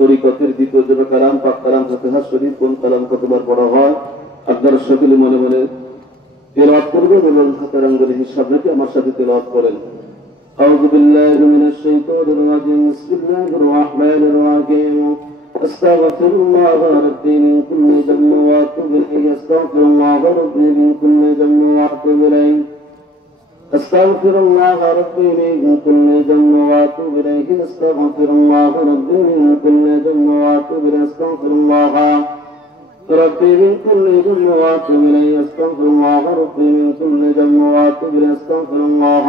তরিকতের দ্বিতীয় যে কালাম পাক কালাম ফাতিহা শরীফ কোন কালাম কতবার পড়া হয় আপনারা সকলে মনে মনে তেলাওয়াত করবেন এবং হাতের আঙ্গুলে হিসাব রেখে আমার সাথে তেলাওয়াত করেন। أعوذ بالله من الشيطان الرجيم بسم الله الرحمن الرحيم أستغفر الله ربي من كل ذنب وأتوب إليه أستغفر الله ربي من كل ذنب وأتوب إليه أستغفر الله ربي من كل ذنب وأتوب إليه أستغفر الله ربي من كل ذنب وأتوب إليه أستغفر الله ربي من كل ذنب وأتوب إليه أستغفر الله ربي من كل ذنب وأتوب إليه أستغفر الله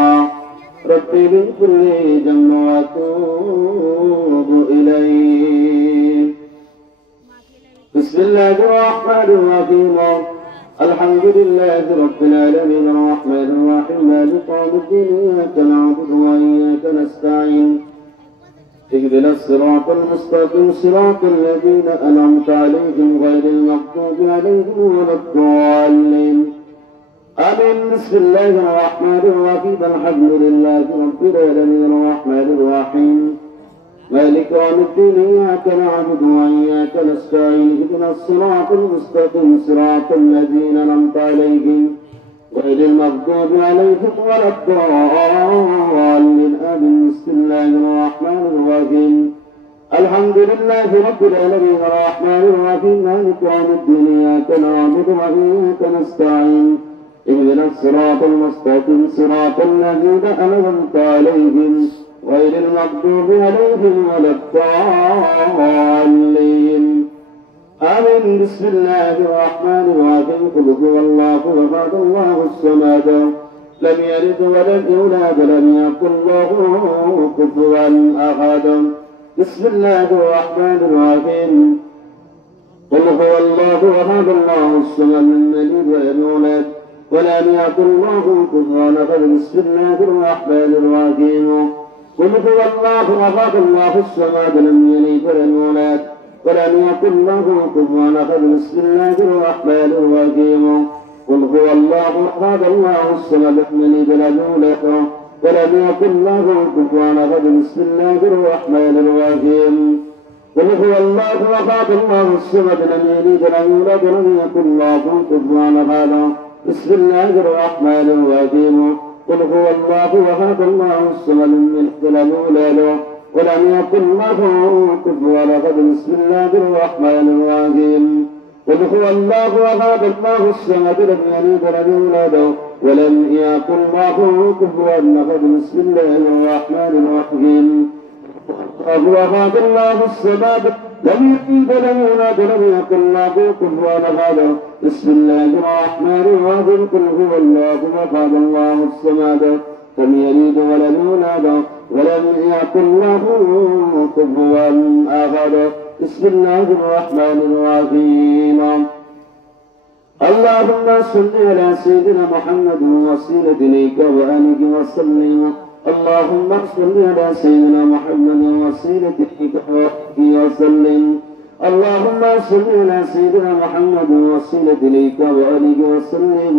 ربي من كل ذنب وأتوب إليه. بسم الله الرحمن الرحيم الحمد لله رب العالمين الرحمن الرحيم مالك يوم الدين إياك نعبد وإياك نستعين اهدنا الصراط المستقيم صراط الذين أنعمت عليهم غير المغضوب عليهم ولا الضالين آمين. بسم الله الرحمن الرحيم الحمد لله رب العالمين الرحمن الرحيم مالك يوم الدين إياك نعبد وإياك نستعين اهدنا الصراط المستقيم صراط الذين أنعمت عليهم غير المغضوب عليهم ولا الضالين آمين. بسم الله الرحمن الرحيم الحمد لله رب العالمين الرحمن الرحيم مالك يوم الدين إياك نعبد وإياك نستعين اهدنا الصراط المستقيم صراط الذين أنعمت عليهم غير المغضوب عليهم ولا الضالين آمين. بسم الله الرحمن الرحيم قل هو الله أحد الله الصمد لم يلد ولم يولد ولم يكن له كفوا أحد. بسم الله الرحمن الرحيم قل هو الله أحد الله الصمد لم يلد ولم يولد ولم يكن له كفوا أحد. بسم الله الرحمن الرحيم قل هو الله أحد الله الصمد لم يلد ولم يولد ولم يكن له كفوا أحد. بسم الله الرحمن الرحيم قل هو الله أحد الله الصمد لم يلد ولم يولد ولم يكن له كفوا أحد. بسم الله الرحمن الرحيم قل هو الله أحد الله الصمد لم يلد ولم يولد ولم يكن له كفوا أحد. بسم الله الرحمن الرحيم قل هو الله أحد الله الصمد لم يلد ولم يولد ولم يكن له كفوا أحد. بسم الله الرحمن الرحيم قل هو الله أحد الله الصمد لم يلد ولم يولد ولم يكن له كفوا أحد. بسم الله الرحمن الرحيم الله أحد الله الصمد لم يلد ولم يولد ولم يكن له كفوا أحد. بسم الله الرحمن الرحيم قل هو الله أحد الله الصمد لم يلد ولم يولد ولم يكن له كفوا أحد. بسم الله الرحمن الرحيم اللهم صل على سيدنا محمد وسيلة إليك وآله وسلم. اللهم صل على سيدنا محمد وسيلة إليك وآله وسلم. اللهم صل على سيدنا محمد وسيلة إليك وآله وسلم.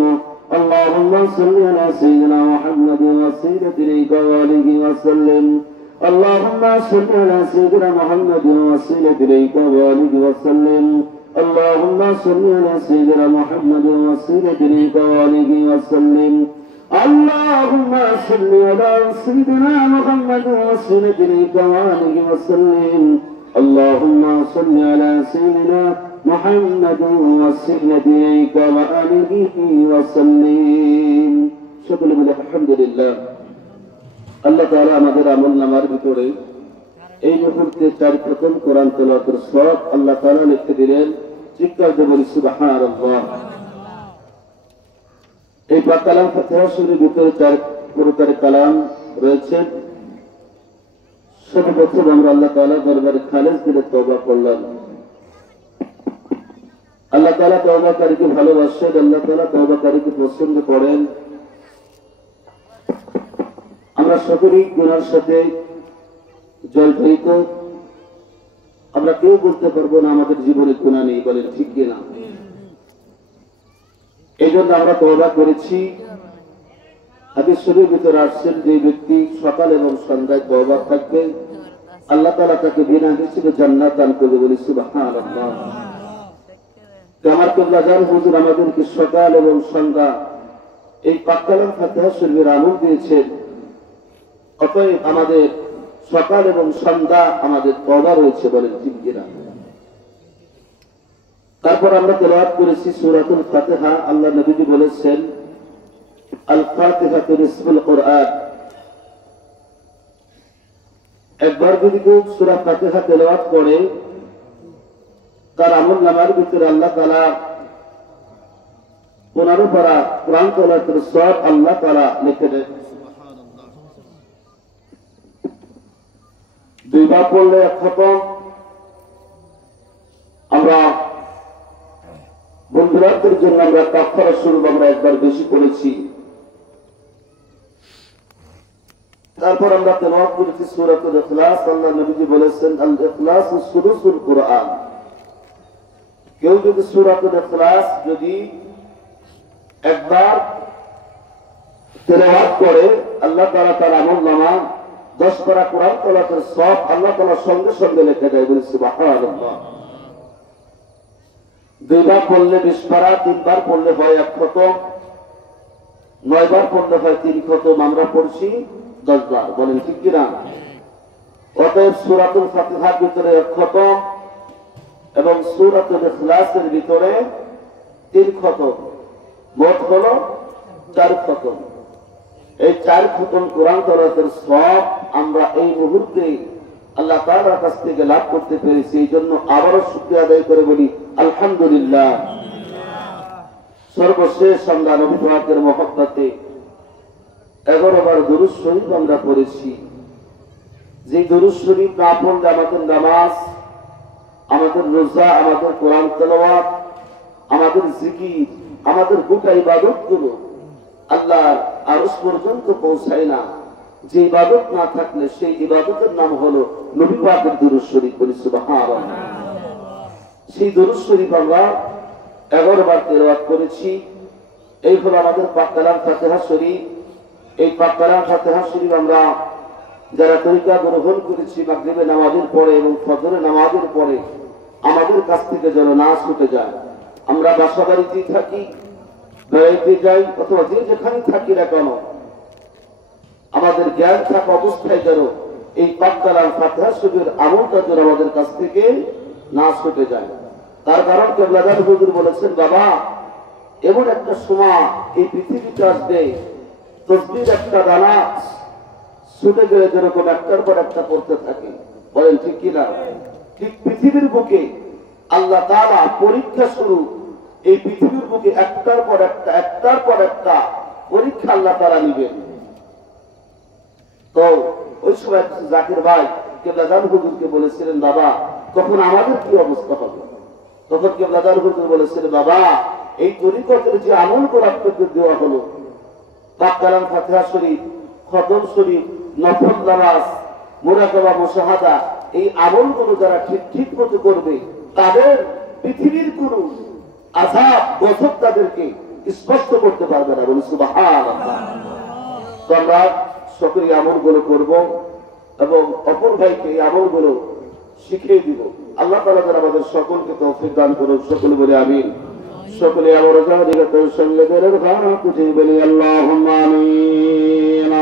اللهم صل على سيدنا محمد وسيلة إليك وآله وسلم. اللهم صل على سيدنا محمد وسيلة إليك وآله وسلم. اللهم صل على سيدنا محمد وسيلة إليك وآله وسلم. اللهم صل على سيدنا محمد وسيلة إليك وآله وسلم. اللهم صل على سيدنا محمد وسيلة إليك وآله وسلم. সকল মিলে আলহামদুলিল্লাহ। আল্লাহ তাআলা আমাদের আমলনামার ভিতরে এই মুহূর্তে চার প্রথম কোরআন তেলাওয়াতের সওয়াব আল্লাহ তাআলা লিখে দিলেন। চিৎকার দিয়ে বলি সুবহানাল্লাহ। এই পাক কালাম ফাতিহা শরীফের ভিতরে চার প্রকার কালাম রয়েছে। সর্বপ্রথম আমরা আল্লাহ তাআলা দরবারে খালেস দিলে তওবা করলাম। আল্লাহ তাআলা তওবাকারীকে ভালোবাসেন, আল্লাহ তাআলা তওবাকারীকে পছন্দ করেন। আমরা সকলেই গুনার সাথে জড়িত। আমরা কেউ বলতে পারবো না আমাদের জীবনে গুনাহ নেই, বলেন ঠিক কিনা? এই জন্য আমরা তওবা করেছি। হাদিস শরীফের ভিতরে আসছেন যে ব্যক্তি সকাল এবং সন্ধ্যায় তওবা থাকবে আল্লাহ তাআলা তাকে বিনা হিসেবে জান্নাত দান করবে, বলি সুবহানাল্লাহ। আমার কিবলাজান হুজুর আমাদেরকে সকাল এবং সন্ধ্যা এই পাক কালাম ফাতিহা শরীফের আমল দিয়েছেন। অতএব আমাদের সকাল এবং সন্ধ্যা আমাদের তওবা রয়েছে, বলেন ঠিক কিনা? তারপর আমরা তেলাওয়াত করেছি সূরাতুল ফাতিহা। আল্লাহ নবীজি বলেছেন আল ফাতিহাতু নিসফুল কুরআন। একবার যদি কেউ সূরা ফাতিহা তেলাওয়াত করে তার আমলনামার ভিতরে আল্লাহ তাআলা 15 পারা কোরআন তেলাওয়াতের সওয়াব আল্লাহ তাআলা লিখে দেন। দুইবার পড়লে এক খতম। আমরা বন্ধুরাদের জন্য আমরা কাফারা স্বরূপ আমরা একবার বেশি পড়েছি। তারপর আমরা তেলাওয়াত করেছি সূরাতুল ইখলাস। আল্লাহ নবীজি বলেছেন আল ইখলাসু সুলুসুল কুরআন। কেউ যদি সূরাতুল ইখলাস যদি একবার তেলাওয়াত করে আল্লাহ তাআলা তার আমলনামা 10 পারা কোরআন তেলাওয়াতের সওয়াব আল্লাহ তাআলা সঙ্গে সঙ্গে লিখে দেয়, বলি সুবহানাল্লাহ। দুইবার পড়লে 20 পারা, তিনবার পড়লে হয় 1 খতম, 9 বার পড়লে হয় 3 খতম। আমরা পড়ছি 10 বার, বলেন ঠিক কিনা? অতএব সূরাতুল ফাতিহার ভিতরে 1 খতম এবং সূরাতুল ইখলাসের ভিতরে 3 খতম, মোট হলো 4 খতম। এই 4 খতম কোরআন তেলাওয়াতের সওয়াব আমরা এই মুহূর্তে আল্লাহ তাআলার কাছ থেকে লাভ করতে পেরেছি। এই জন্য আবারও শুকরিয়া আদায় করে বলি আলহামদুলিল্লাহ। সর্বশেষ আমরা নবী পাকের মহব্বতে 11 বার দুরূদ শরীফ আমরা পড়েছি। যে দুরূদ শরীফ না পড়লে আমাদের নামাজ, আমাদের রোজা, আমাদের কোরআন তেলাওয়াত, আমাদের জিকির, আমাদের গোটা ইবাদতগুলো আল্লাহর আরশ পর্যন্ত পৌঁছায় না। যে ইবাদত না থাকলে সেই ইবাদতের নাম হলো নবী পাকের দুরূদ শরীফ, বলি সুবহানাল্লাহ। সেই দুরূদ শরীফ আমরা 11 বার তেলাওয়াত করেছি। এই হলো আমাদের পাক কালাম ফাতিহা শরীফ। এই পাক কালাম ফাতিহা শরীফ আমরা যারা তরিকা গ্রহণ করেছি মাগরিবের নামাজের পরে এবং ফজরের নামাজের পরে আমাদের কাছ থেকে যেন না ছুটে যায়। আমরা বাসা বাড়িতেই থাকি, বেড়াইতে যাই, অথবা যে যেখানে থাকি না কেন আমাদের জ্ঞান থাকা অবস্থায় যেন এই পাক কালাম ফাতিহা শরীফের আমলটা যেন আমাদের কাছ থেকে না ছুটে যায়। তার কারণ কিবলাজান হুজুর বলেছেন, বাবা এমন একটা সময় এই পৃথিবীতে আসবে তসবির একটা দানা ছুটে গেলে যেরকম একটার পর একটা করতে থাকে, বলেন ঠিক কিনা? ঠিক পৃথিবীর বুকে আল্লাহ তাআলা পরীক্ষা শুরু, এই পৃথিবীর বুকে একটার পর একটা পরীক্ষা আল্লাহ তাআলা নিবেন। তো ওই সময় জাকির ভাই কিবলাজান হুজুরকে বলেছিলেন, বাবা তখন আমাদের কি অবস্থা হবে? তখন কিবলাজান হুজুর বলেছিলেন, বাবা এই তরিকতের যে আমল করার দেওয়া হলো, পাক কালাম ফাতিহা শরীফ, খতম শরীফ, নফল নামাজ, মুরাকাবা, মুশাহাদা, এই আমলগুলো যারা ঠিক মতো করবে তাদের পৃথিবীর কোন আযাব গজব তাদেরকে স্পষ্ট করতে পারবে না, বলি সুবহানাল্লাহ। তো আমরা সকলে আমলগুলো করব এবং অপর ভাইকে এই আমলগুলো শিখিয়ে দিব। আল্লাহ তাআলা যেন আমাদের সকলকে তৌফিক দান করুন, সকলে বলে আমিন। সকলে আমার জাহাদিগাতের সঙ্গে দেরের ভাড়া খুঁজে বলি আল্লাহুম্মা আমিন।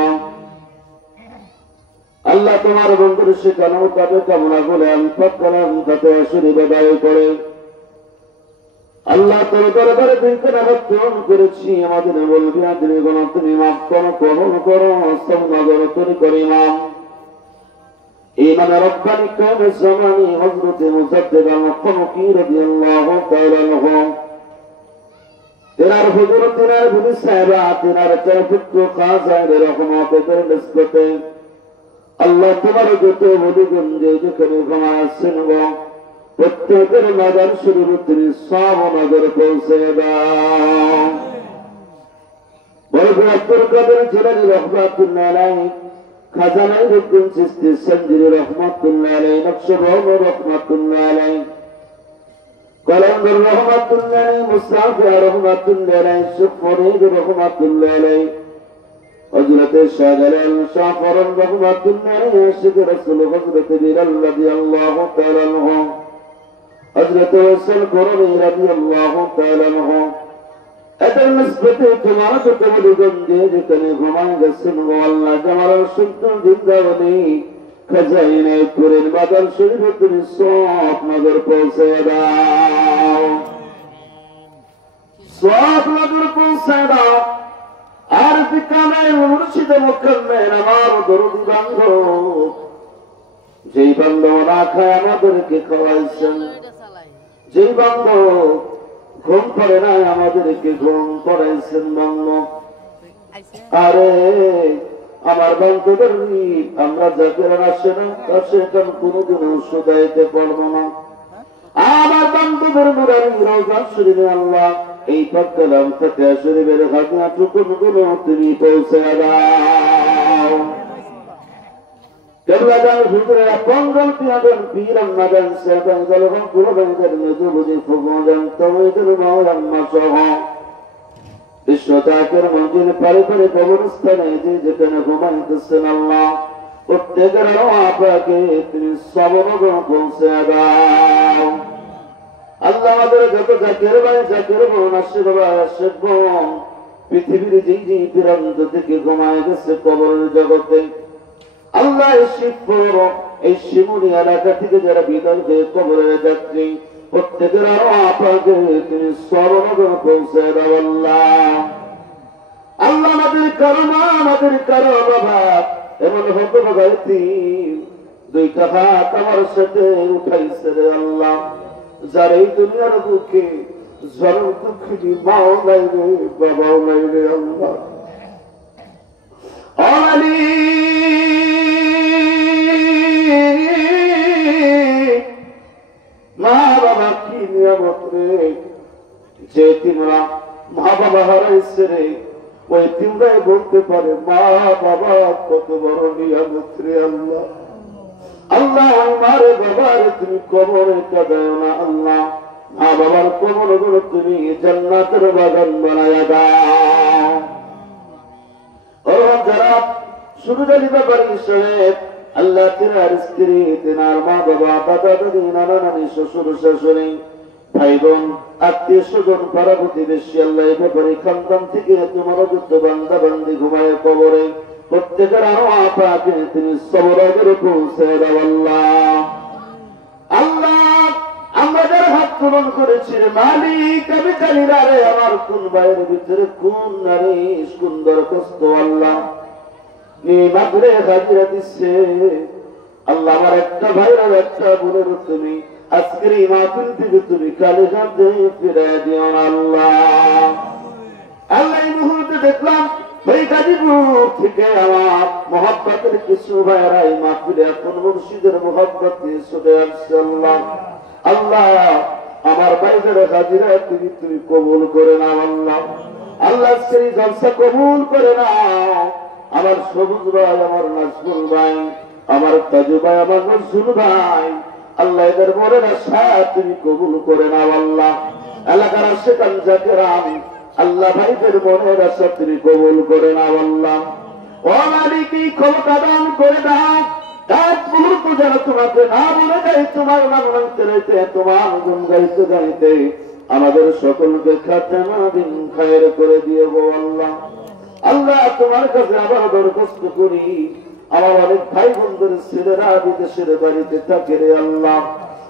আল্লাহ তোমার বন্ধুর শেখানো তাদের কামনা করে পাক কালাম ফাতিহা শরীফ আদায় করে আল্লাহ তোর দরবারে বিনতে আবেদন করেছি, আমাদের বলবি আদিন গুণ তুমি মাফ করো, কবুল করো, আস্তাগফিরুল্লাহ তোর করিমাম ইমাম রব্বানি কাম জামানি হযরত মুজাদ্দিদ আল-মুফতি রাদিয়াল্লাহু তাআলা আনহু তেনার হুজুর, তেনার বুনি সাহেবা, তেনার চার পুত্র খাজায়ে রহমতের নিসবতে আল্লাহ তোমার যত বলিগুন যে যেখানে ক্ষমা আছেন গো প্রত্যেকের নজর শুরু তিনি সব নজর পৌঁছে দাও। বড় আব্দুল কাদের জিলানী রহমাতুল্লাহ আলাইহি, খাজা নাঈমুদ্দিন চিশতি সঞ্জিরি রহমাতুল্লাহ আলাইহি, নকশবন্দ রহমাতুল্লাহ আলাইহি, কলন্দর রহমাতুল্লাহ আলাইহি, মুস্তাফা রহমাতুল্লাহ আলাইহি, শেখ ফরিদ রহমাতুল্লাহ আলাইহি, হযরত শাহজালাল শাহ ফরন রহমাতুল্লাহ আশিক রাসূল হযরত বিলাল রাদিয়াল্লাহু তাআলা আনহু হযরত ওয়াসিল করনী রাদিয়াল্লাহু তাআলা আনহু এদের নিসবতে তোমার তো বলি গন্ধে যেখানে ঘুমায় গেছেন গো আল্লাহ জামাল সুন্ত জিন্দাবানি খাজাইনে পুরের বাদল শরীফ তুমি সব নজর পৌঁছে দাও সব নজর পৌঁছে দাও আর বিকামের মুর্শিদ মুকম্মেল আমার দরুদ বান্ধব যেই বান্ধব না খায় আমাদেরকে খাওয়াইছেন যেই বান্ধব ঘুম পড়ে না আমাদেরকে ঘুম পড়াইছেন বান্ধব আরে আমার বান্ধবের আমরা যাকে আসে না তার সেখান কোনোদিন শুধাইতে পারবো না আমার বান্ধবের মুরারি রওজা শরীফে আল্লাহ এই পক্কালাম থেকে শরীফের হাতিয়া টুকুন গুলো তুমি পৌঁছে দাও কেবলাদার হুজুরে পঙ্গল পিয়াদন পীরম নাদান সেদান গলগম কুলবেন্দ্র নজুবুজি ফুগুদান তওইদুল মাওলাম্মা সহ বিশ্বতাকের মঞ্জিল পারে পারে কবরস্থানে যে যেখানে ঘুমাইতেছেন আল্লাহ প্রত্যেকের আপনাকে তুমি সবরগ পৌঁছে দাও আল্লাহ আমাদের যত জাকের ভাই জাকের বোন আশিক ভাই আশিক বোন পৃথিবীর যে প্রান্ত থেকে ঘুমায় গেছে কবরের জগতে আল্লাহ শিবপুর এই শিমুনি এলাকা থেকে যারা বিদায় হয়ে কবরে যাত্রী প্রত্যেকের আপনাকে তুমি সবরগ পৌঁছে দাও আল্লাহ আল্লাহ আমাদের কারো মা আমাদের কারো বাবা এমন হতো গাইতি দুইটা হাত আমার সাথে উঠাইছে রে আল্লাহ যার এই দুনিয়ার বুকে জ্বর দুঃখী মাও নাই রে বাবাও নাই রে আল্লাহ মা বাবা কি নিয়ামত রে যে তোমরা মা বাবা হারাইছে রে ওই তোমরাই বলতে পারে মা বাবা কত বড় নিয়ামত রে আল্লাহ আল্লাহ আমার বাবার তুমি কবরে কাঁদাও না আল্লাহ মা বাবার কবর গুলো তুমি জান্নাতের বাগান বানায়া দাও ও যারা শুরু জানি বাবার হিসেবে আল্লাহ তেনার স্ত্রী তেনার মা বাবা দাদা দাদি নানা নানি শ্বশুর শাশুড়ি ভাই বোন আত্মীয় স্বজন পাড়া প্রতিবেশী আল্লাহ এ ব্যাপারে খানদান থেকে তোমার যুদ্ধ বান্দা বান্দি ঘুমায় কবরে প্রত্যেকের আপনাকে তিনি সবরগের পৌঁছে দাও আল্লাহ আল্লাহ আমাদের হাত পূরণ করেছি মালিক আমি জানি না রে আমার কোন ভাইয়ের ভিতরে কোন নারী সুন্দর কষ্ট আল্লাহ এই মাত্রে হাজিরা দিচ্ছে আল্লাহ আমার একটা ভাইয়ের একটা বোনের তুমি আজকের এই মাহফিল থেকে তুমি কালে সাথে ফিরে দিও আল্লাহ আল্লাহ এই মুহূর্তে দেখলাম ওই গাজীপুর থেকে আমার মহব্বতের কিছু ভাইয়েরা এই মাহফিলে এখন মুর্শিদের মহব্বত দিয়ে চলে আসছে আল্লাহ আল্লাহ আমার ভাইদের হাজিরা তুমি তুমি কবুল করে নাও আল্লাহ আল্লাহ সেই জলসা কবুল করে নাও আমার সবুজ ভাই আমার নাজমুল ভাই আমার তাজু ভাই আমার নজরুল ভাই আল্লাহ এদের মনের আশা তুমি কবুল করে নাও আল্লাহ এলাকার আশেকান জাকেরাম আল্লাহ ভাইদের মনের আশা তুমি কবুল করে নাও আল্লাহ ও মালিক ক্ষমতা দান করে দাও তার মুহূর্ত যেন তোমাকে না বলে যাই তোমার নাম গাইতে রইতে তোমার গুণ গাইতে গাইতে আমাদের সকলকে খাতেমা দিন খায়ের করে দিয়ে গো আল্লাহ আল্লাহ তোমার কাছে আবার দরখাস্ত করি আমার অনেক ভাই বোনদের ছেলেরা বিদেশের বাড়িতে থাকে রে আল্লাহ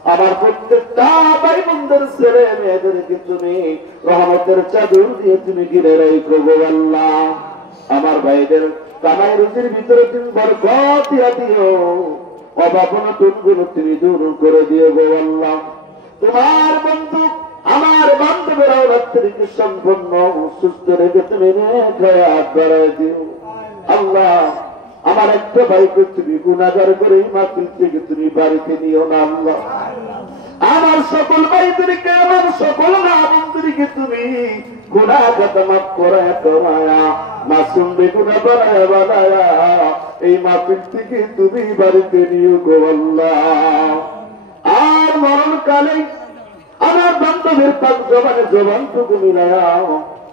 আমার প্রত্যেকটা ভাই বোনদের ছেলে মেয়েদেরকে তুমি রহমতের চাদর দিয়ে তুমি ঘিরে রাখো গো আল্লাহ আমার ভাইদের কামাই রুজির ভিতরে তুমি বরকত দিও অভাবনা তুমগুলো তুমি দূর করে দিও গো আল্লাহ তোমার বন্ধু আমার বান্ধবেরা রাত্রিকে সম্পূর্ণ সুস্থ রেখে তুমি হায়াত বাড়ায় দিও আল্লাহ আমার একটা ভাইকে তুমি গুনাহগার করে মাহফিল থেকে তুমি বাড়িতে নিও না আল্লাহ আমার সকল ভাইদেরকে আমার সকল বন্ধুদেরকে তুমি গুনাহ খাতা মাফ করায়া করায়া মাসুম বেগুনা বানায়া বানায়া এই মাহফিল থেকে তুমি বাড়িতে নিও গো আল্লাহ আর মরণকালে আমার বান্ধবের পাক জবানে জবানটুকু মিলায়া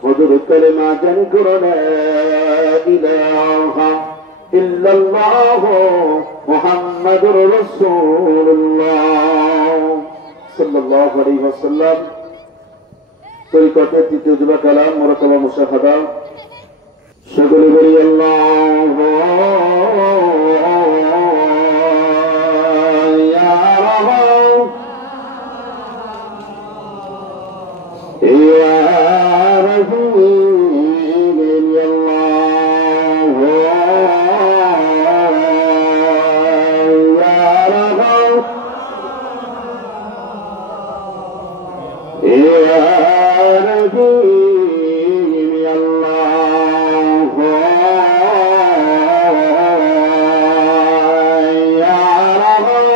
وجب كلمات كل لا إله إلا الله محمد رسول الله صلى الله عليه وسلم طريقة تجربة كلام مرتبة مشاهدة شغل بري الله يا رب يا رحيم الله يا رب يا رحيم الله يا رحمن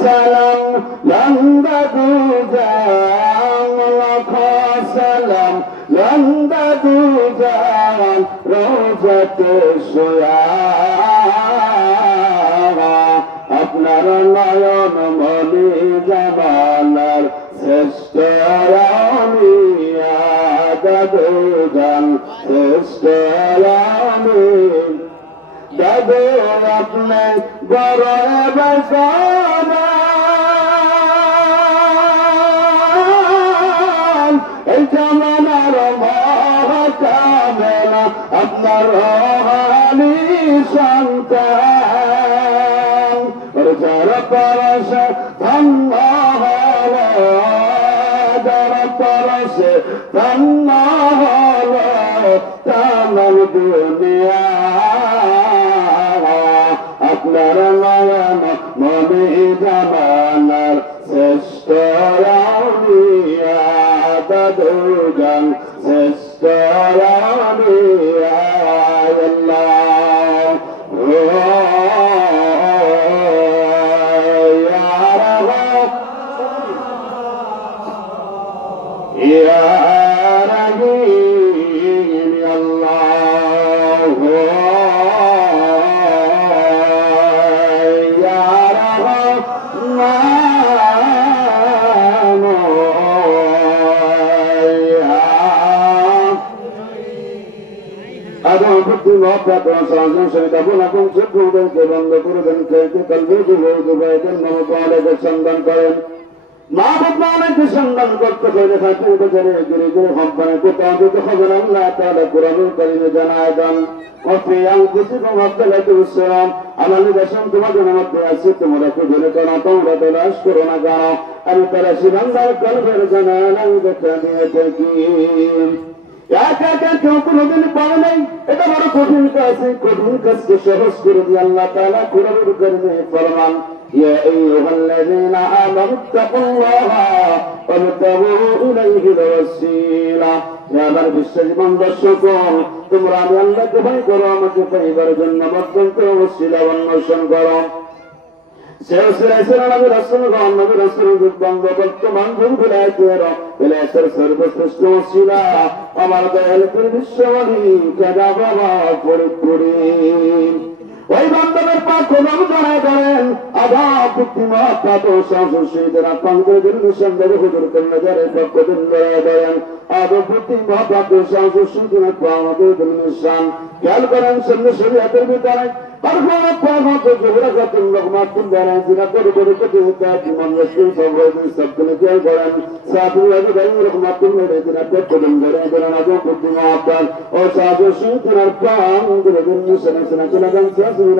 সালাম লন্দা দুজান লাখ সালাম লন্দা দুজান রোজাতে সোয়া আপনার নয়ন মনি জামানার শ্রেষ্ঠ রামিয়া দাদুজান শ্রেষ্ঠ রামি দাদু আপনি বড় বেসান এই জামানার মহাকামেলা আপনার রোহানি সন্তান যারা পরশে ধন্য হল যারা পরশে ধন্য হল তামার দুনিয়া আপনার নয়ন মনে জামানার শ্রেষ্ঠ রামিয়া দাদুজান শ্রেষ্ঠ রামিয়া আল্লাহ Ya Rahim Ya Allah Ya Rahman আদম ভক্তি মহব্বত সাজন সহিতা বোনাকুম চক্ষুদেরকে বন্ধ করে দেন খেয়েছে কলবে দুবাইদের নমকালেকে সন্ধান করেন মা বাবাকে সন্ধান করতে হলে হাতে বাজারে গিরে গিরে হব্বানে কোথাও দিতে হবে না আল্লাহ তাআলা কোরআনুল কারীমে জানায় দেন ওয়াফিয়ান কুসিকুম আব্দুল্লাহিসালাম আমাদের দেশন তোমাদের মধ্যে আছে তোমরা তো ধরে করো তোমরা তলাশ করো না জানো আমি তারা শিবান্দার কলবের জানালাম দেখা দিয়ে থাকি একা একা কেউ কোনোদিন পারে নাই এটা বড় কঠিন কাজ এই কঠিন কাজকে সহজ করে দিয়ে আল্লাহ তাআলা কোরআনুল কারীমে ফরমান يا أيها الذين آمنوا اتقوا الله وابتغوا إليه الوسيلة يا من بالسجن والشكر তোমরা আমি আল্লাহকে ভয় করো আমাকে পাইবার জন্য মধ্যন্ত ওসিলা অন্বেষণ করো আমার দয়াল বিশ্ববাণী কেদা বাবা ফরিদপুরি ওই বান্ধবের পাক নাম জানায় করেন আদাব বুদ্ধিমত্তা তো সংসর্ষীদের আকাঙ্ক্ষের নিঃসন্দেহ হুজুর কন্যাজারে পক্ষদিন বেড়ায় করেন আদব বুদ্ধিমত্তা তো সংসর্ষীদের আমাদের নিঃসান খেয়াল করেন সন্ধ্যে শরীয়তের ভিতরে পারফরমেন্স পারফরমেন্স জোহরা কাতুল রহমাতুল জানায় জিনা করে করে করে তার জীবন রসুল সবাই সবগুলো খেয়াল করেন সাদুল্লাহ রহমাতুল জিনা পক্ষদিন বেড়ায় করেন আদব বুদ্ধিমত্তা ও সংসর্ষীদের আকাঙ্ক্ষের নিঃসান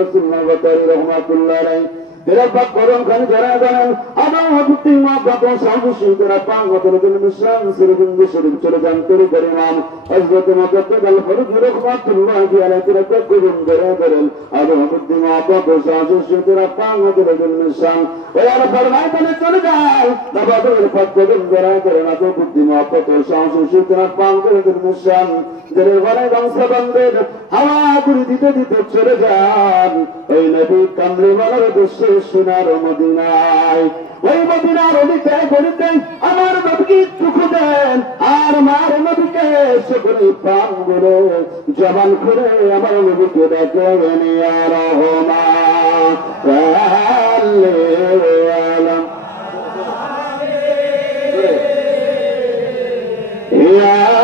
রাসূলুল্লাহ রহমাতুল্লাহ আলাইহি Dirabak korong kan jaragan ada bukti mabakon sabu syukura panggotor bin misran sirgun bisurun curagan turi kariman azbat mabakon dal farud rahmatullah alaihi dirabak korong jaragan ada bukti mabakon sabu syukura panggotor bin misran wa ala farmaitan curagan nabadur fakkodun jaragan ada bukti mabakon sabu syukura panggotor bin misran jere gare bangsa bande hawa kuri dite dite curagan oi nabi kamli wala dushe সোনার মদিনায় ওই মদিনার অলিতে গলিতে আমার নবীকে চুখ দেন আর আমার নবীকে সকলে প্রাণ করে জবান করে আমার নবীকে ডাকেন ইয়া রহমান আল্লাহ ইয়া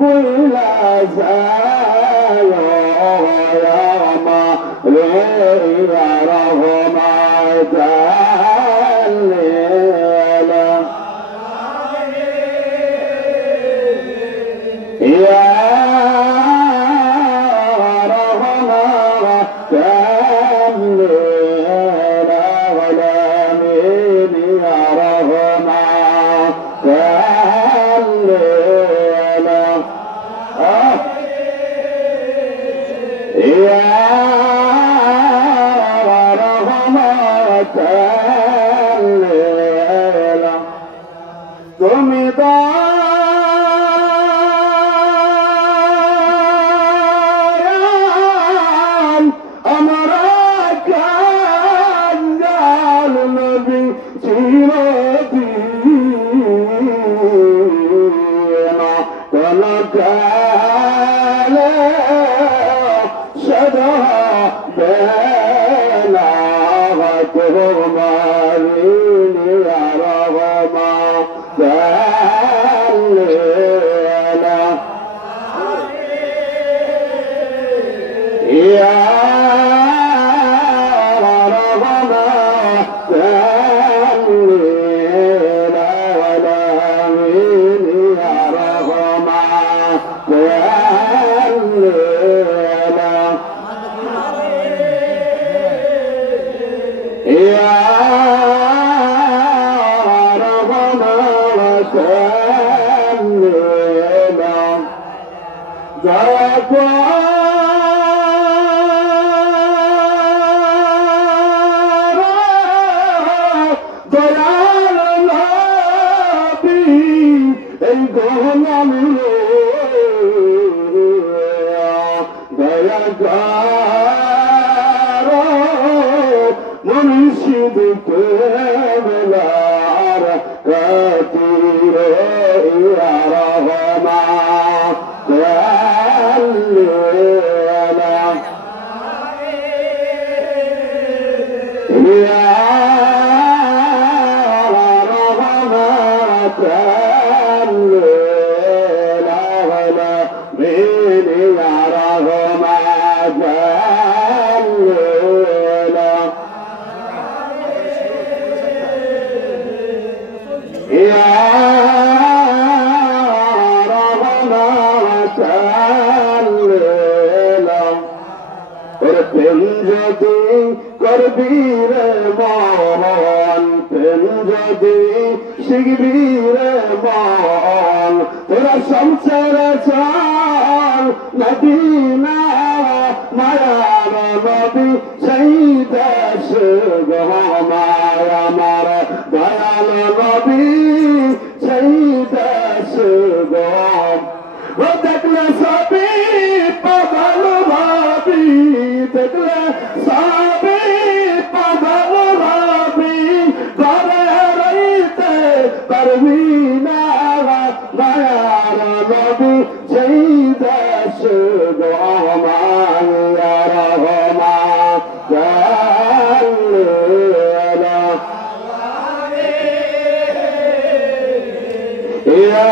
بلا زايا يا ما ليا رغم الليلة يا رغم الليلة ولا من يا رغم الليلة يا তুমি দয়াল আমরা কাঙ্গাল নবী চিরদিন কোন কালে সদা বেলা তোমারি নিয়ারমা দালেলা ইয়া রহমা দালেলা ওয়ালা নিয়া রহমা দালেলা ইয়া দয়াল নবী এই গোলাম দয়া করো মুর্শিদ কেবলার কাতিরে ইয়া রহমা যদি করবি রে মন প্রেম যদি শিখবি রে মন তোরা সংসারে চল মদিনা মায়ার নবী সেই দেশ গমায় আমার দয়াল নবী সেই দেশ গম ও দেখলে সবই পাগল ভাবি দেখলে সবই পাগল ভাবি ঘরে রইতে পারবি না মায়ার নবী সেই দেশ গমায়া রহমা জাল্লা ইয়া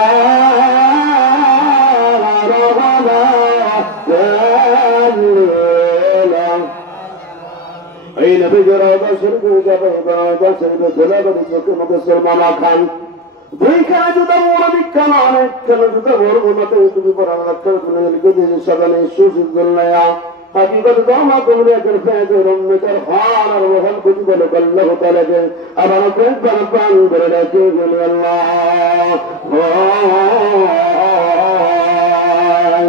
أين بجرى بشر بوجبه بشر بسلابة بسكم بسر ماما خان بيكا جدور بكمان كلا جدور ومتى يتبي برا لكل من الجديد شغل يسوس الدنيا حقيقة دوما كمريا كرفات رمت الخان الوهل كتب الله تعالى أنا كنت بنبان برداتي من الله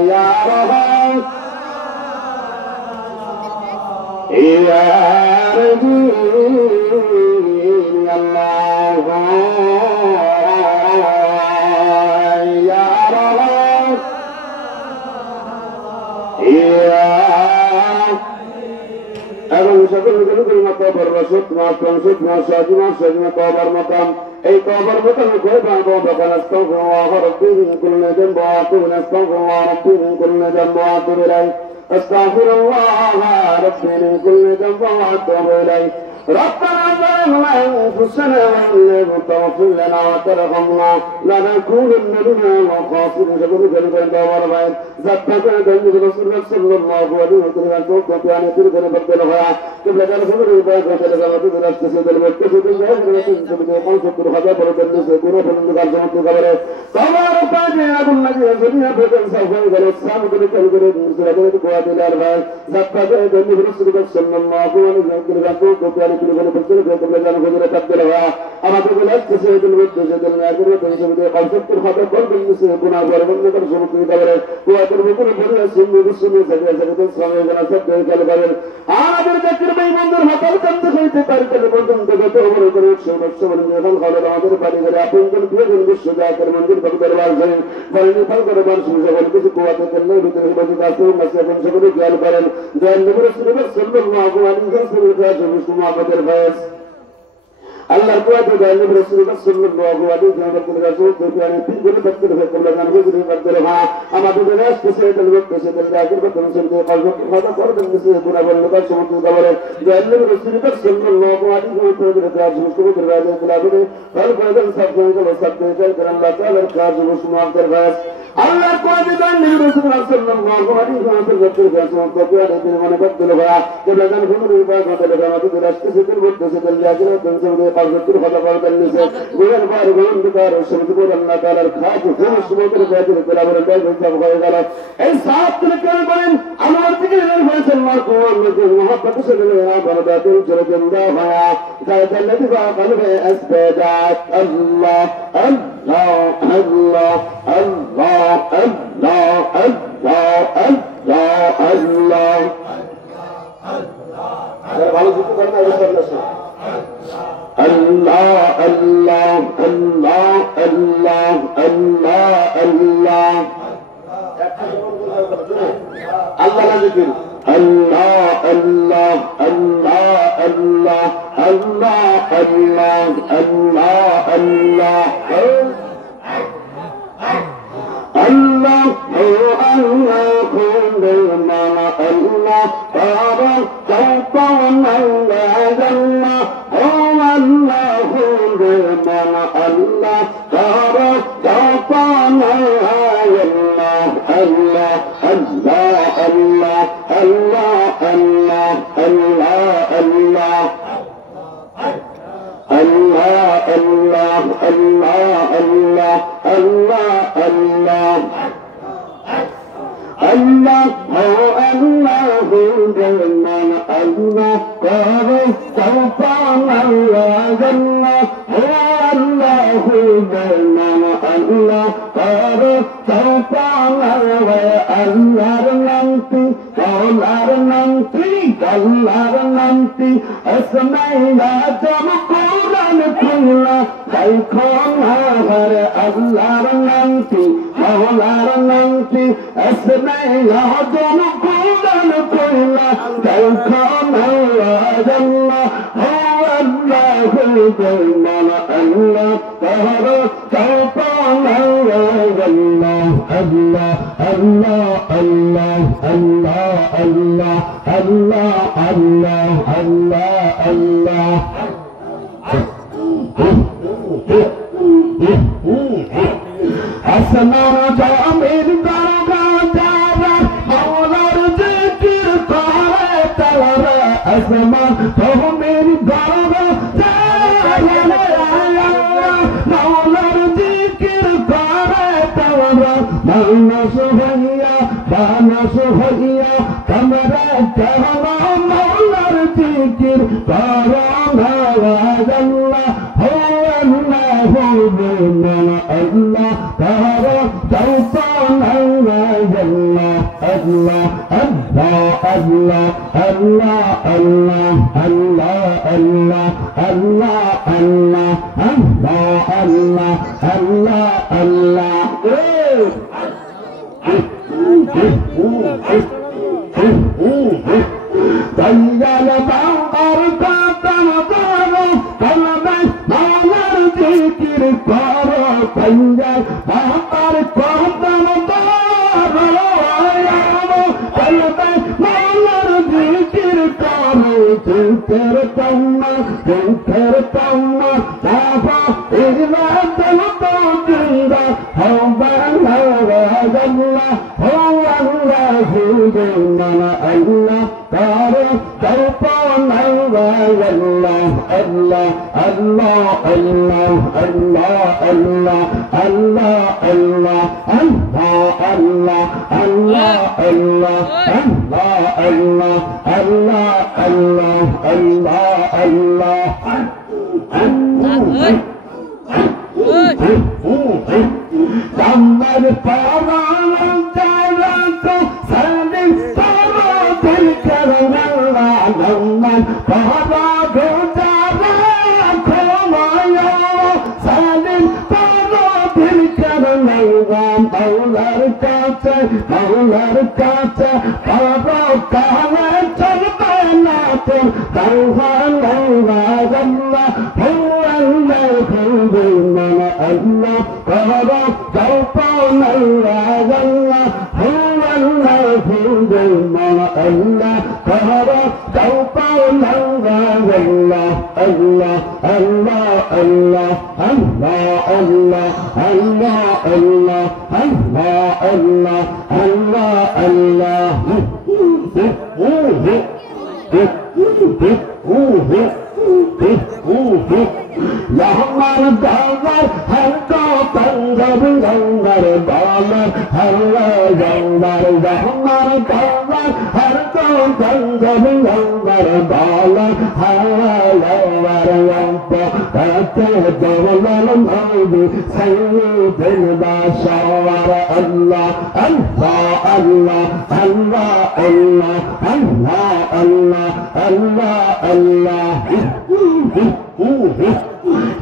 يا رب يا رجل الله يا رب يا এবং সকল কবর রসদ মাসুদ মাসাজি মাসাজি কবর মকাম এই কবর মকাম করে বাঁধো বকাল আস্তাগফিরুল্লাহ রাব্বি মিন কুল্লি যামবি ওয়া আতুবু আস্তাগফিরুল্লাহ রাব্বি মিন কুল্লি যামবি ওয়া আতুবু ইলাইহি أستغفر الله ربي من كل ذنب وأتوب إليه ربنا ظلمنا أنفسنا وإن لم تغفر لنا وترحمنا لنكونن من الخاسرين يقول ذلك الله زكاة النبي رسول الله صلى الله عليه وسلم توقف يعني تلك بدلها قبل أن يكون العباد وتلقى بدل التسد المتسد الجاهل من التسد يقول سكر هذا برد الناس يكونوا في المقال جمعت القبر تبارك يا ابو النبي زميا بدل سوف يقول السلام عليكم ورحمة الله وبركاته زكاة النبي رسول الله صلى الله عليه وسلم توقف يعني تلك بدل قبل أن يكون بدلها أما تقول التسد المتسد الجاهل والتسد يقول سكر هذا برد الناس يكونوا في المقال جمعت القبر وأتربكم بالله سنة بالسنة زكاة الصلاة ونسبة القبر আমাদের জাতির মেহমানদের মাথার কান দেখাইতে পারি তাহলে বন্ধন দেখাতে হবে করে 100 বছর যখন খালে আমাদের বাড়ি ঘরে আপন করে দিয়ে দিন বিশ্ব জাতির মন্দির ভক্তদের বাড়ছেন বলেন ফল করে মানুষ সকল কিছু কুয়াতে করলে ভিতরে বাজি কাছে মাসে এখন সকলে জ্ঞান করেন জয় নবী রাসূলুল্লাহ সাল্লাল্লাহু আলাইহি ওয়াসাল্লাম আমাদের ভাইস আল্লাহর কুয়াতে জয় নবী রাসূলুল্লাহ সাল্লাল্লাহু আলাইহি ওয়াসাল্লাম আমি তিন দিন ভক্তদের ভক্তদের নাম গুজরি করতে মা আমাদের রাস থেকে দলবত থেকে দলজাগির বতন শুনতে কলব কথা করবেন মিশে পুরা বললো কাজ সমস্ত খবরে জয় নবী রাসূলুল্লাহ সাল্লাল্লাহু আলাইহি ওয়াসাল্লাম কাজ মুস্তফা দরবারে কুলাবরে ফল ফলন সব জয় করে আল্লাহ তাআলার কাজ মুসলমান আমাদের ভাইস আল্লাহর কুয়াতে জয় নবী রাসূলুল্লাহ সাল্লাল্লাহু আলাইহি ওয়াসাল্লাম কপিয়ারে দিন মনে বদল হওয়া কেবলান ঘুরে ইবাদত করতে আমাদের রাস থেকে দলবত থেকে দলজাগির বতন শুনতে পাঁচটি কথা বলতেন নিচে গুণের পর গুণবিকার সমুদ্র আল্লাহ তাআলার খাস গুণ সমুদ্র জাতির কোলাবরে দেয় সব হয়ে গেল এই সাত থেকে বলেন আমার থেকে হয়েছেন মাকুল মোহাম্মদ সাল্লাল্লাহু আলাইহি ওয়াসাল্লাম জোরে জিন্দা হওয়া যাদের বা কলবে আসবাদাত আল্লাহ আল্লাহ আল্লাহ আল্লাহ আল্লাহ আল্লাহ আল্লাহ আল্লাহ আল্লাহ ভালো যুক্ত করেন আল্লাহ Allah, Allah, Allah, Allah, Allah, Allah. Allah zikir. Allah, Allah, Allah, Allah, Allah, Allah, Allah, Allah. Allah, oh Allah, kundalma Allah, tarak tawpan Allah, Allah, oh Allah, kundalma Allah, tarak tawpan Allah, Allah, Allah, Allah, Allah, Allah, Allah, Allah. Allah, Allah, Allah, Allah, Allah, Allah. Allah, oh Allah, Rahman, Allah, Kare, Tawpan, Allah, Allah, oh Allah, Rahman, Allah, Kare, Tawpan, Allah, nanti, Allah, nanti, Allah, nanti, Asma'ila, Quran, Kulla, Kaikon, Allah, nanti, Allah, nanti, Asma'ila, Quran, Kulla, Kaikon, Allah, Allah, Rahman, Allah, Kare, Tawpan, Allah, Allah, Allah, Allah, Allah, Allah, Allah, Allah, Allah, Allah. Asman jamir darga jara, maular zikir kare tawara. Asman jamir darga jara, maular zikir kare tawara. Bana sohaiya, kamara jara, maular zikir kare Allah. Allah, Tara, Tawpan, Allah, Allah, Allah, Allah, Allah, Allah, Allah, Allah, Allah, Allah, Allah, Allah, Tayyal bangkar katam karo, kalbay maular zikir karo. Tayyal bangkar katam karo, kalbay maular zikir karo. Zikir tamma mana Allah karo kalpon Allah Allah Allah Allah Allah Allah Allah Allah Allah Allah Allah Allah Allah Allah Allah Allah Allah Allah Allah Samar pavan jalanko sanin paro dil karnalla namman paro jalanko mayo sanin paro dil karnalla maular kache paro kale chalbe na to dalhalla Allah mana Allah karo kalpon Allah Allah mana Allah karo kalpon Allah Allah Allah Allah Allah Allah Allah Allah Allah Allah Allah Allah Lahmar dalar har ko tangar gangar dalar har gangar lahmar dalar har ko tangar gangar dalar har yampo ate dalar nabi sayyidil bashar Allah Allah Allah Allah Allah Allah Allah Allah Allah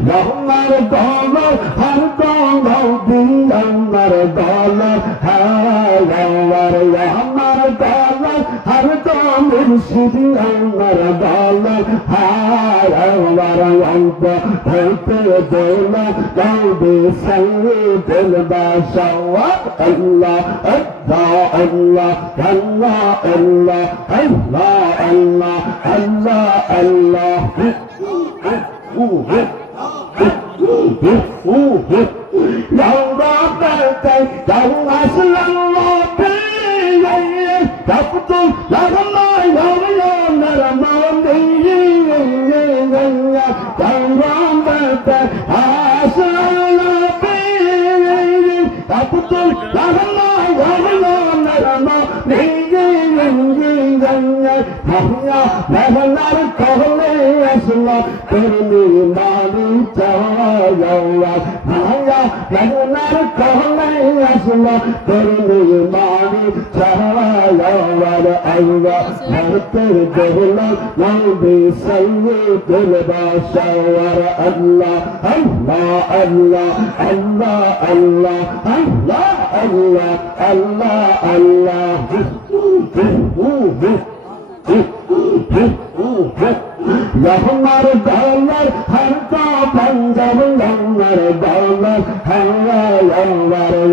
Lahmar dalar har ko dingar dalar har lahmar dalar har ko murshid amar dalar har yampo ate dalar nabi sayyidil bashar Allah Allah Allah Allah Allah Allah Allah Allah Yang berkata yang asal Taputul lagamai yang naramandi yang berkata asal Taputul lagamai yang naramandi hanya benar kahli asla terni mani cahaya hanya benar kahli asla terni mani cahaya Allah harter dola nabi sayyidil bashar Allah Allah Allah Allah Allah Allah Allah Allah Allah Lahmar dalar har ko panjab lahmar dalar har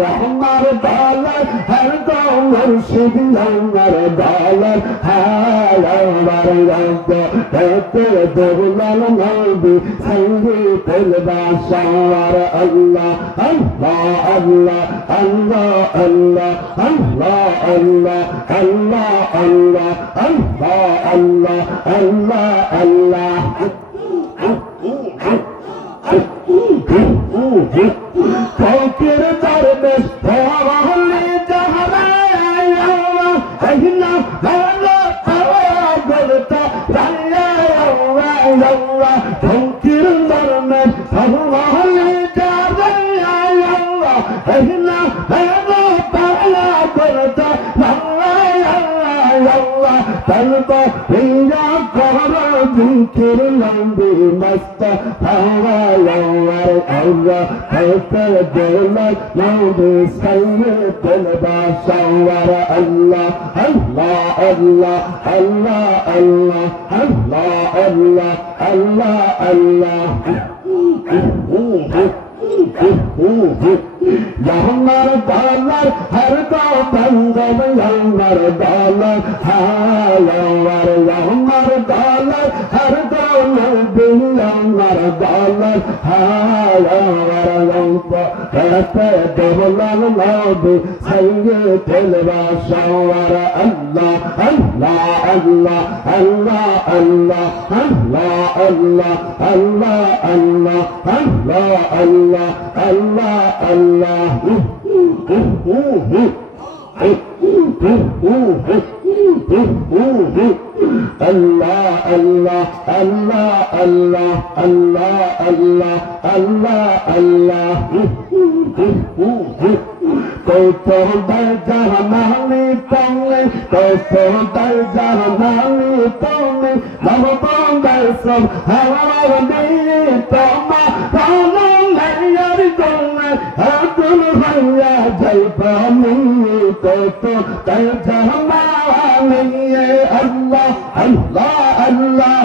lahmar dalar har ko murshid lahmar dalar har yampo ate dalar nabi sayyidil bashar Allah Allah Allah Allah Allah Allah Allah Allah Allah Allah Allah Allah Allah Fakir darbeş Tavalli cahraya Ehna Allah Tavaya Gulta Raya Allah Fakir darbeş Tavalli cahraya Ehna Allah Tavaya Gulta Raya Allah Talba Hiya Kara Dikir Lambi Masta Hawa Allah Haikal Dola Lambi Sayyidil Bashar Allah Allah Allah Allah Allah Allah Allah Allah Allah Lahmar dalar har ko tangar lahmar dalar har lahmar dalar har ko নবী আমার দলের দোলার নবী সাইয়্যিদুল বাশার আল্লাহ আল্লাহ আল্লাহ আল্লাহ আল্লাহ আল্লাহ আল্লাহ আল্লাহ আল্লাহ আল্লাহ আল্লাহ আল্লাহ Allah Allah Allah Allah Allah Allah Allah Allah Koto darjanani tongle Koto darjanani tongle Namo tongle sab havarani toma Kono nayari tongle Adul haya jaipani Koto darjanani Allah Allah Allah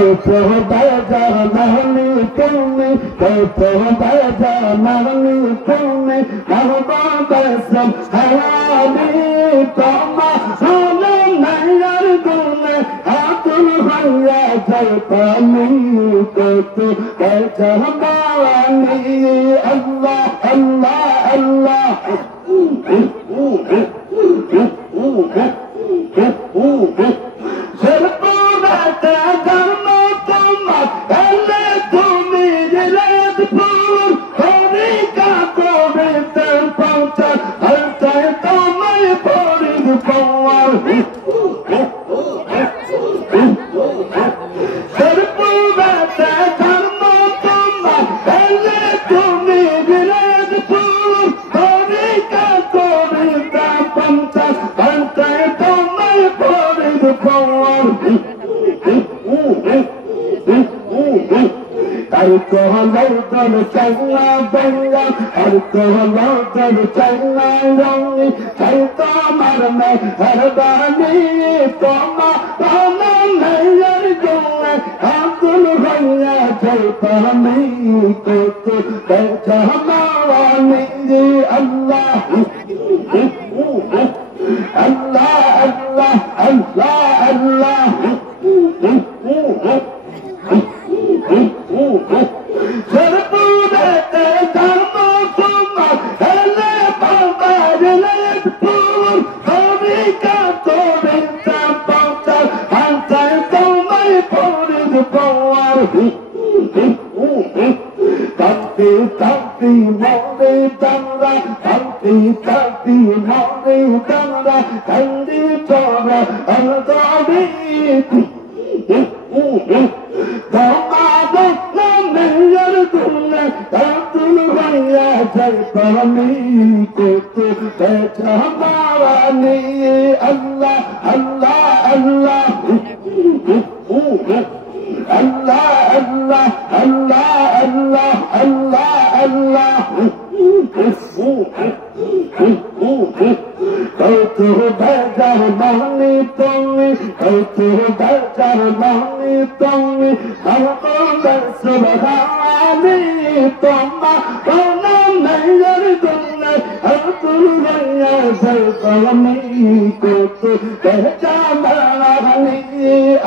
Koto darjanani tongle Koto darjanani tongle Namo tongle sab havarani toma Kono nayari tongle Adul haya jaipani Koto darjanani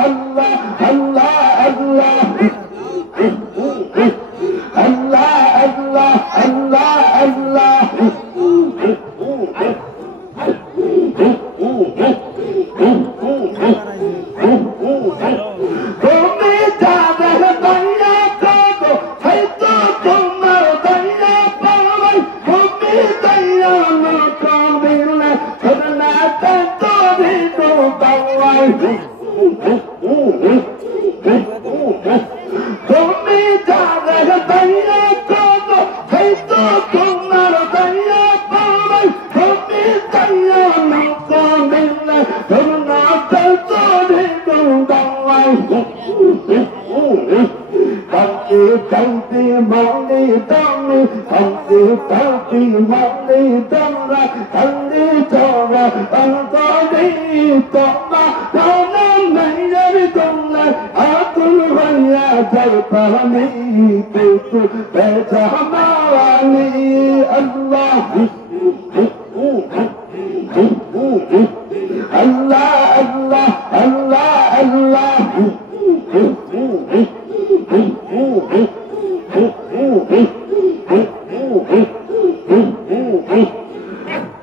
Allah Allah Allah Allah Allah Allah Allah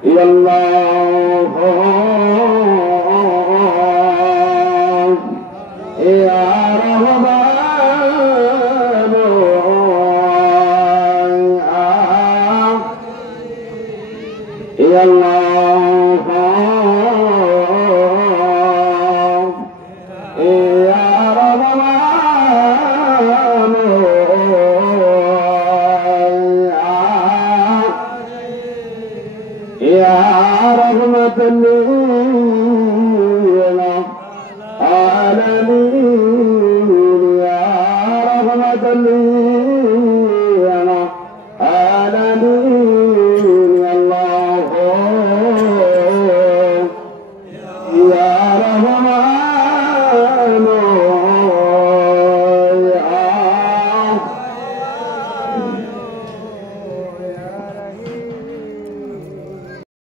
يا الله يا رحمن يا الله يا رحمن يا رحمة للعالمين